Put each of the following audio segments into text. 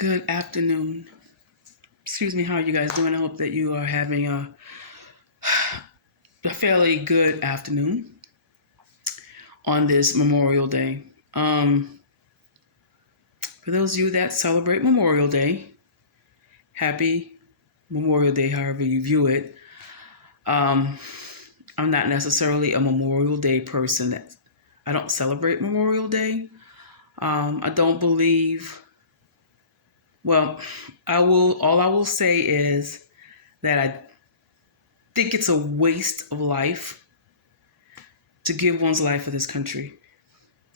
Good afternoon. Excuse me, how are you guys doing? I hope that you are having a fairly good afternoon on this Memorial Day. For those of you that celebrate Memorial Day, happy Memorial Day, however you view it. I'm not necessarily a Memorial Day person. I don't celebrate Memorial Day. I don't believe... Well, all I will say is that I think it's a waste of life to give one's life for this country,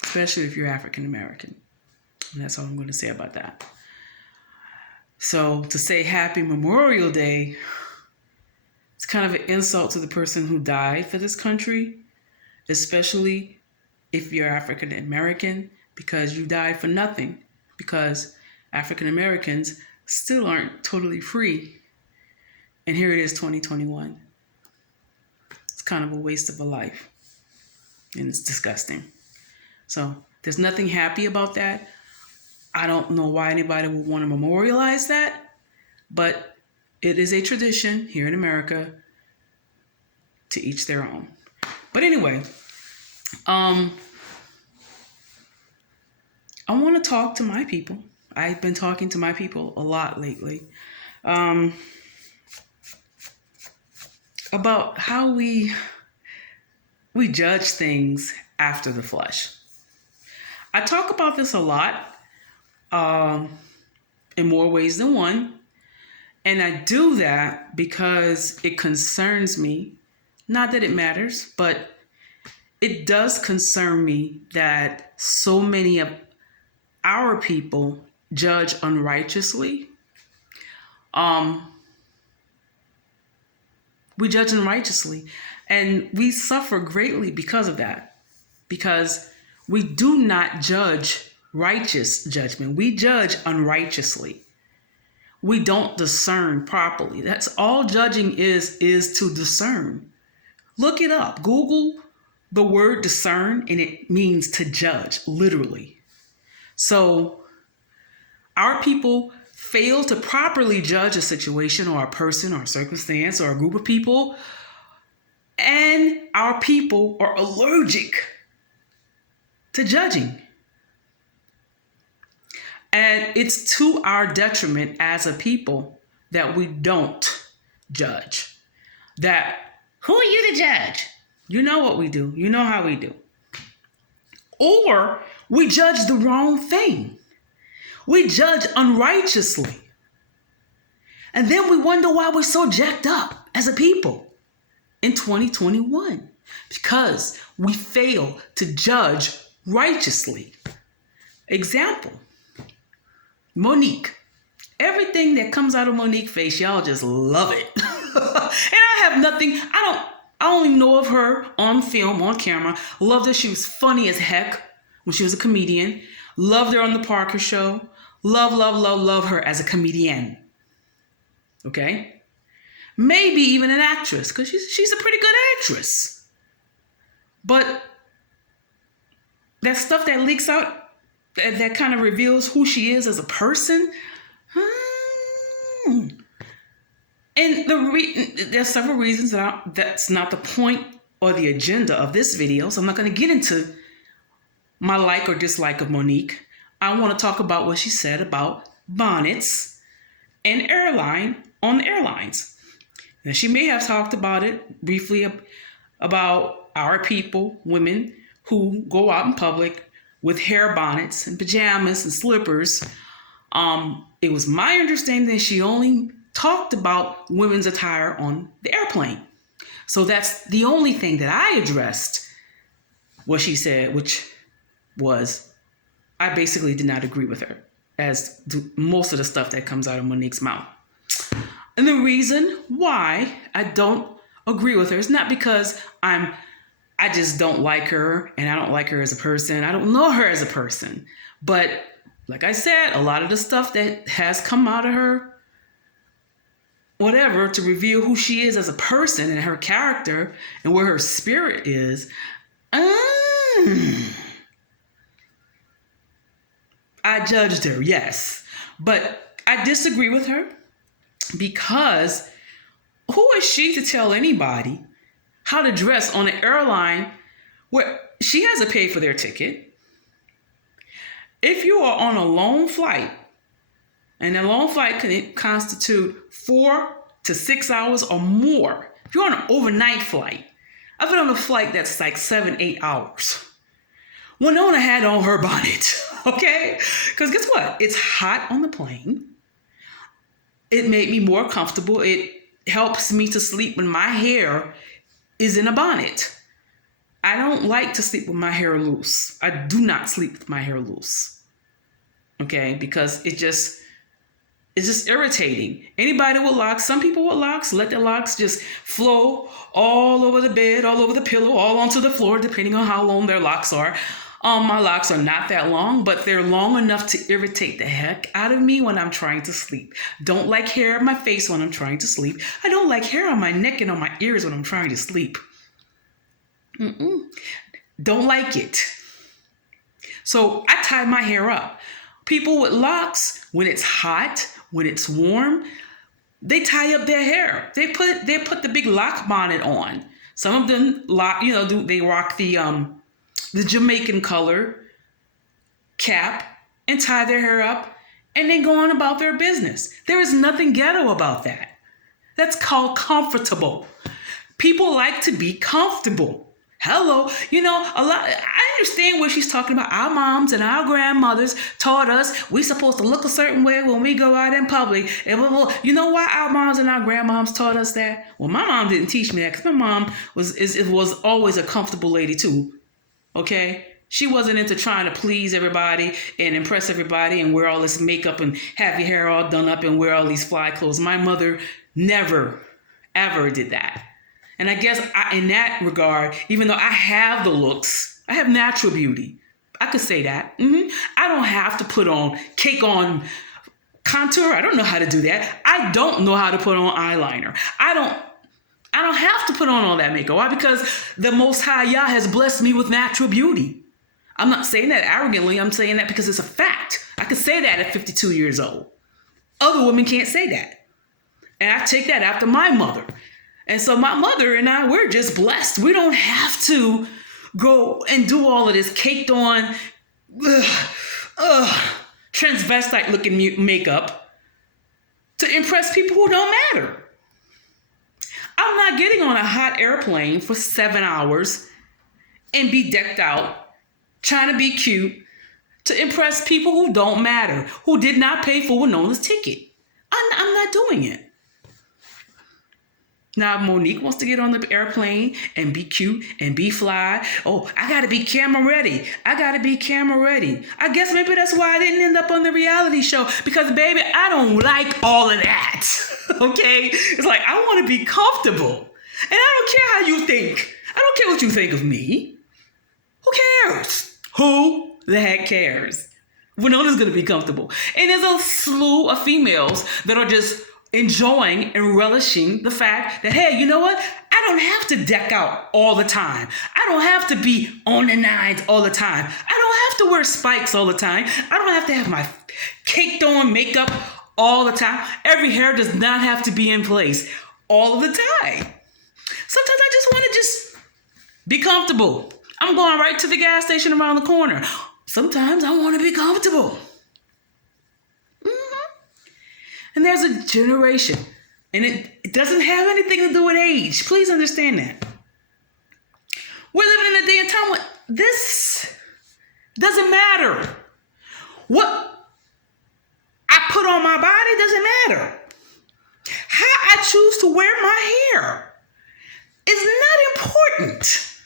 especially if you're African American. And that's all I'm going to say about that. So to say Happy Memorial Day, it's kind of an insult to the person who died for this country, especially if you're African American, because you died for nothing, because African Americans still aren't totally free. And here it is, 2021. It's kind of a waste of a life. And it's disgusting. So there's nothing happy about that. I don't know why anybody would want to memorialize that, but it is a tradition here in America, to each their own. But anyway, I want to talk to my people. I've been talking to my people a lot lately about how we judge things after the flesh. I talk about this a lot in more ways than one. And I do that because it concerns me. Not that it matters, but it does concern me that so many of our people judge unrighteously. We judge unrighteously, and we suffer greatly because of that, because we do not judge righteous judgment. We judge unrighteously. We don't discern properly. That's all judging is to discern. Look it up. Google the word discern, and it means to judge, literally. So our people fail to properly judge a situation or a person or a circumstance or a group of people, and our people are allergic to judging. And it's to our detriment as a people that we don't judge. That, who are you to judge? You know what we do. You know how we do. Or we judge the wrong thing. We judge unrighteously. And then we wonder why we're so jacked up as a people in 2021. Because we fail to judge righteously. Example, MoNique. Everything that comes out of MoNique's face, y'all just love it. And I have nothing, I only know of her on film, on camera. Loved her. She was funny as heck when she was a comedian. Loved her on the Parker Show. Love her as a comedian. Okay? Maybe even an actress, because she's a pretty good actress. But that stuff that leaks out, that kind of reveals who she is as a person. And there's several reasons that's not the point or the agenda of this video. So I'm not going to get into my like or dislike of MoNique. I want to talk about what she said about bonnets and on the airlines. Now, she may have talked about it briefly about our people, women who go out in public with hair bonnets and pajamas and slippers. It was my understanding that she only talked about women's attire on the airplane. So that's the only thing that I addressed, what she said, which was, I basically did not agree with her, as do most of the stuff that comes out of MoNique's mouth. And the reason why I don't agree with her is not because I just don't like her, and I don't like her as a person. I don't know her as a person. But like I said, a lot of the stuff that has come out of her, whatever, to reveal who she is as a person and her character and where her spirit is, I judged her, yes. But I disagree with her because who is she to tell anybody how to dress on an airline where she has to pay for their ticket? If you are on a long flight, and a long flight can constitute 4 to 6 hours or more. If you're on an overnight flight, I've been on a flight that's like 7, 8 hours. Winona had on her bonnet, okay? Because guess what? It's hot on the plane. It made me more comfortable. It helps me to sleep when my hair is in a bonnet. I don't like to sleep with my hair loose. I do not sleep with my hair loose, okay? Because it's just irritating. Anybody with locks, some people with locks, let their locks just flow all over the bed, all over the pillow, all onto the floor, depending on how long their locks are. My locks are not that long, but they're long enough to irritate the heck out of me when I'm trying to sleep. Don't like hair on my face when I'm trying to sleep. I don't like hair on my neck and on my ears when I'm trying to sleep. Don't like it. So I tie my hair up. People with locks, when it's hot, when it's warm, they tie up their hair. They put the big lock bonnet on. Some of them they rock the Jamaican color cap and tie their hair up and then go on about their business. There is nothing ghetto about that. That's called comfortable. People like to be comfortable. Hello, I understand what she's talking about. Our moms and our grandmothers taught us we're supposed to look a certain way when we go out in public. And you know why our moms and our grandmoms taught us that? Well, my mom didn't teach me that because my mom was always a comfortable lady too. Okay? She wasn't into trying to please everybody and impress everybody and wear all this makeup and have your hair all done up and wear all these fly clothes. My mother never, ever did that. And I guess in that regard, even though I have the looks, I have natural beauty. I could say that. I don't have to put on cake on contour. I don't know how to do that. I don't know how to put on eyeliner. I don't have to put on all that makeup. Why? Because the Most High Yah has blessed me with natural beauty. I'm not saying that arrogantly. I'm saying that because it's a fact. I could say that at 52 years old. Other women can't say that. And I take that after my mother. And so my mother and I, we're just blessed. We don't have to go and do all of this caked on, transvestite looking makeup to impress people who don't matter. I'm not getting on a hot airplane for 7 hours and be decked out, trying to be cute to impress people who don't matter, who did not pay for Winona's ticket. I'm not doing it. Now, if MoNique wants to get on the airplane and be cute and be fly, I got to be camera ready. I I guess maybe that's why I didn't end up on the reality show because, baby, I don't like all of that, okay? It's like I want to be comfortable, and I don't care how you think. I don't care what you think of me. Who cares? Who the heck cares? Winona's going to be comfortable. And there's a slew of females that are just enjoying and relishing the fact that, hey, you know what? I don't have to deck out all the time. I don't have to be on the nines all the time. I don't have to wear spikes all the time. I don't have to have my caked on makeup all the time. Every hair does not have to be in place all of the time. Sometimes I just want to just be comfortable. I'm going right to the gas station around the corner. Sometimes I want to be comfortable. And there's a generation, and it doesn't have anything to do with age. Please understand that. We're living in a day and time when this doesn't matter. What I put on my body doesn't matter. How I choose to wear my hair is not important.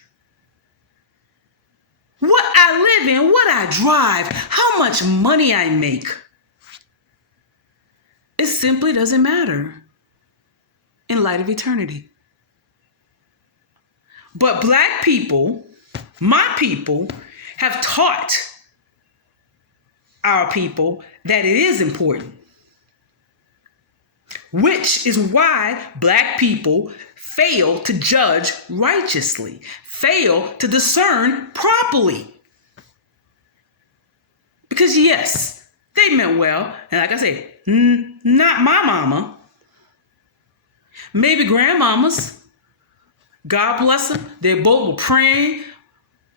What I live in, what I drive, how much money I make. It simply doesn't matter in light of eternity. But Black people, my people, have taught our people that it is important. Which is why Black people fail to judge righteously, fail to discern properly. Because yes, They meant well. And like I said, not my mama. Maybe grandmamas. God bless them. They both were praying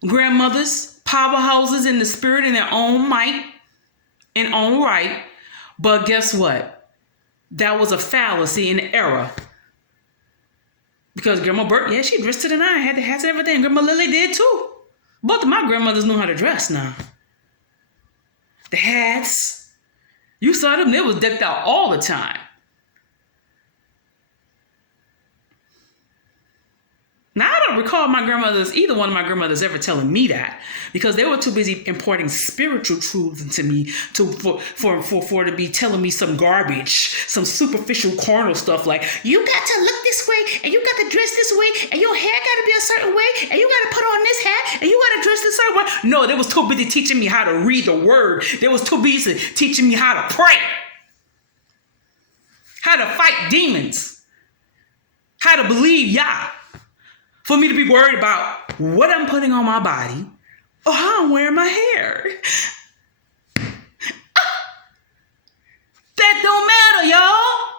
grandmothers, powerhouses in the spirit in their own might and own right. But guess what? That was a fallacy and an error. Because Grandma Bert, yeah, she dressed to the nine, had the hats and everything. Grandma Lily did too. Both of my grandmothers knew how to dress now. The hats, you saw them, they was decked out all the time. Now, I don't recall either one of my grandmothers ever telling me that, because they were too busy imparting spiritual truths into me for to be telling me some garbage, some superficial carnal stuff like, you got to look this way, and you got to dress this way, and your hair got to be a certain way, and you got to put on this hat, and you got to dress this certain way. No, they was too busy teaching me how to read the word. They was too busy teaching me how to pray, how to fight demons, how to believe Yah. For me to be worried about what I'm putting on my body or how I'm wearing my hair. That don't matter, y'all.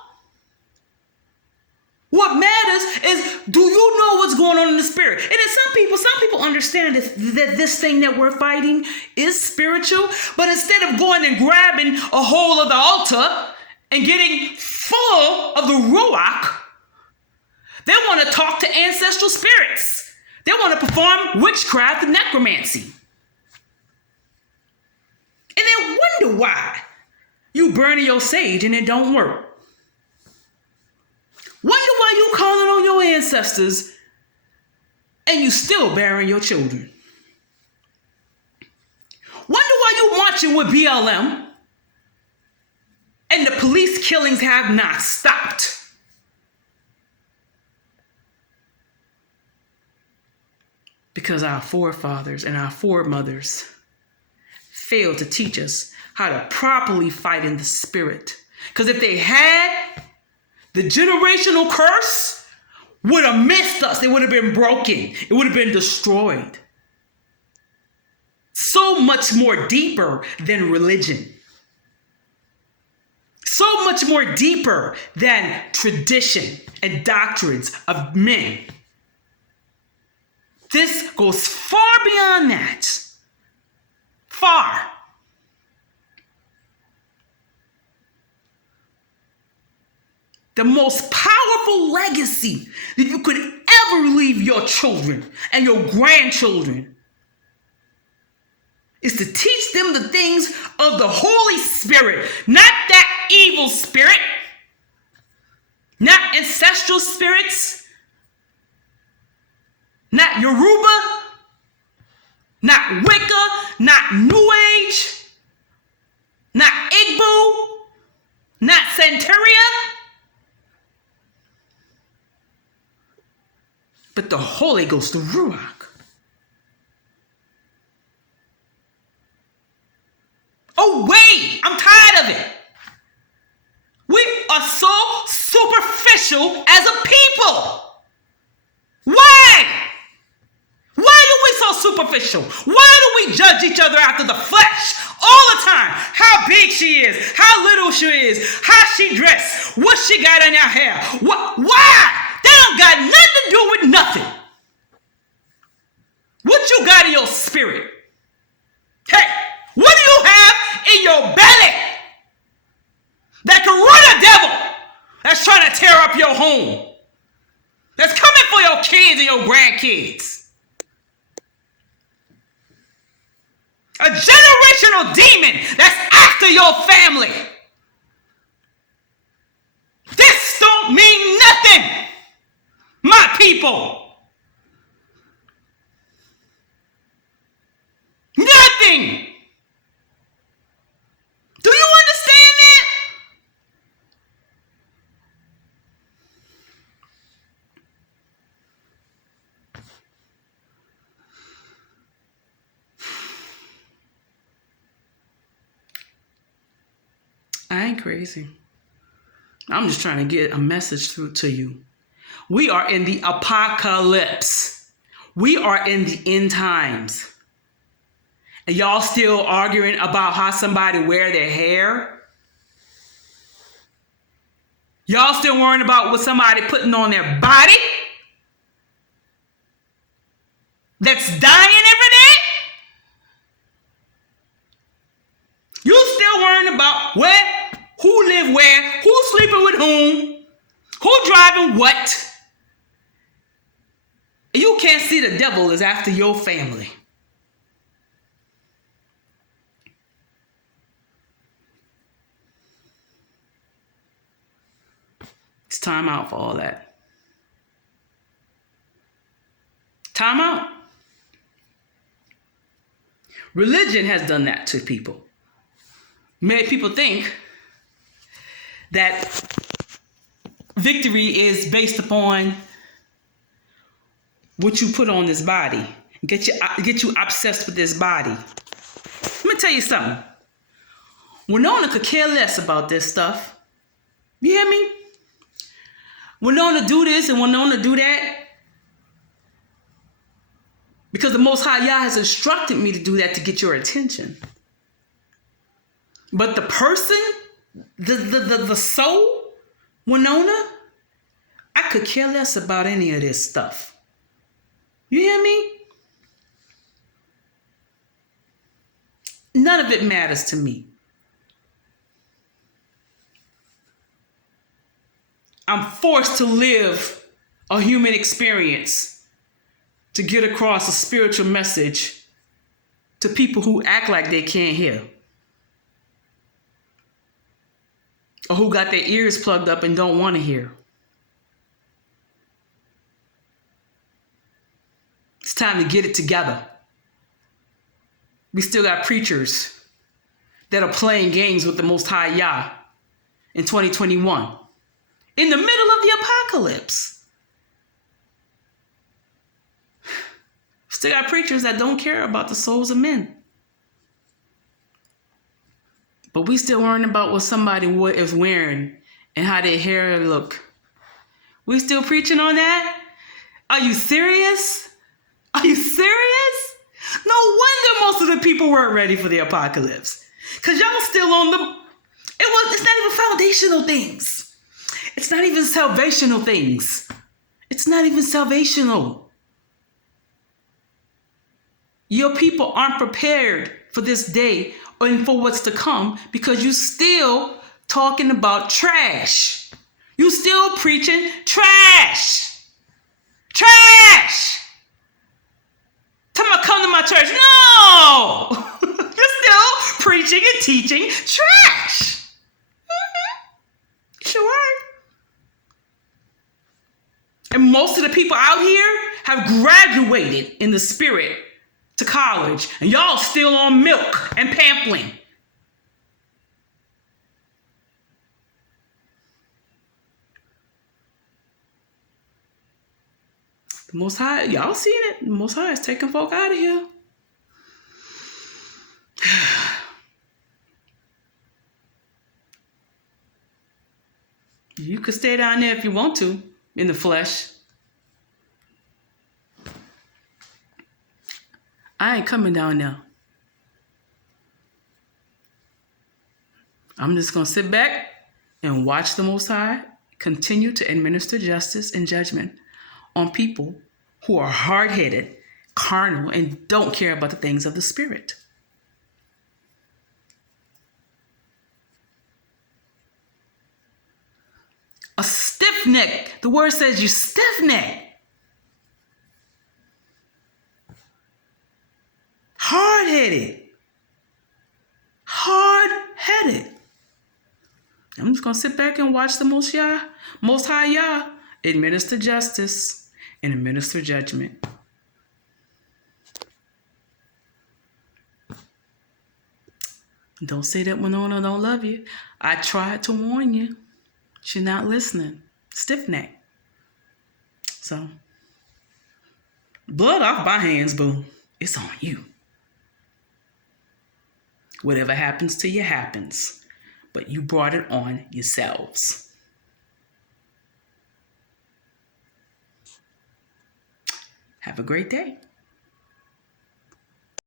What matters is, do you know what's going on in the spirit? And then some people understand that this thing that we're fighting is spiritual, but instead of going and grabbing a hold of the altar and getting full of the Ruach, they want to talk to ancestral spirits. They want to perform witchcraft and necromancy. And they wonder why you burning your sage and it don't work. Wonder why you calling on your ancestors and you still bearing your children. Wonder why you marching with BLM and the police killings have not stopped. Because our forefathers and our foremothers failed to teach us how to properly fight in the spirit. Because if they had, the generational curse would have missed us. It would have been broken. It would have been destroyed. So much more deeper than religion. So much more deeper than tradition and doctrines of men. This goes far beyond that. Far. The most powerful legacy that you could ever leave your children and your grandchildren is to teach them the things of the Holy Spirit, not that evil spirit, not ancestral spirits, not Yoruba, not Wicca, not New Age, not Igbo, not Santeria, but the Holy Ghost, the Ruach. Oh, wait, I'm tired of it. We are so superficial as a people. Why? Why are we so superficial? Why do we judge each other after the flesh all the time? How big she is, how little she is, how she dressed, what she got in her hair. Why? That don't got nothing to do with nothing. What you got in your spirit? Hey, what do you have in your belly that can run a devil that's trying to tear up your home? That's coming for your kids and your grandkids. A generational demon that's after your family. This don't mean nothing, my people. Nothing. Do you understand that? I ain't crazy. I'm just trying to get a message through to you. We are in the apocalypse. We are in the end times. Y'all still arguing about how somebody wear their hair? Y'all still worrying about what somebody putting on their body? That's dying every day? You still worrying about where, who live where, who's sleeping with whom, who driving what? You can't see the devil is after your family. It's time out for all that. Time out. Religion has done that to people. Made people think that victory is based upon what you put on this body. Get you obsessed with this body. Let me tell you something. Winona could care less about this stuff. You hear me? Winona do this and Winona do that. Because the Most High Yah has instructed me to do that to get your attention. But the person, the soul, Winona, I could care less about any of this stuff. You hear me? None of it matters to me. I'm forced to live a human experience to get across a spiritual message to people who act like they can't hear. Or who got their ears plugged up and don't want to hear. It's time to get it together. We still got preachers that are playing games with the Most High Yah in 2021. In the middle of the apocalypse. Still got preachers that don't care about the souls of men. But we still worrying about what somebody is wearing and how their hair look. We still preaching on that? Are you serious? Are you serious? No wonder most of the people weren't ready for the apocalypse. Because y'all still on the... It's not even foundational things. It's not even salvational things. It's not even salvational. Your people aren't prepared for this day and for what's to come because you still talking about trash. You still preaching trash. Trash. Tell me, come to my church. No. You're still preaching and teaching trash. Sure are. And most of the people out here have graduated in the spirit to college. And y'all still on milk and pampling. The Most High, y'all seen it. The Most High is taking folk out of here. You could stay down there if you want to, in the flesh. I ain't coming down there. I'm just going to sit back and watch the Most High continue to administer justice and judgment on people who are hard-headed, carnal, and don't care about the things of the Spirit. A stiff neck. The word says you stiff neck. Hard-headed. Hard-headed. I'm just going to sit back and watch the Most High Yah administer justice and administer judgment. Don't say that Winona don't love you. I tried to warn you. She's not listening. Stiff neck. So, blood off my hands, boo. It's on you. Whatever happens to you happens. But you brought it on yourselves. Have a great day.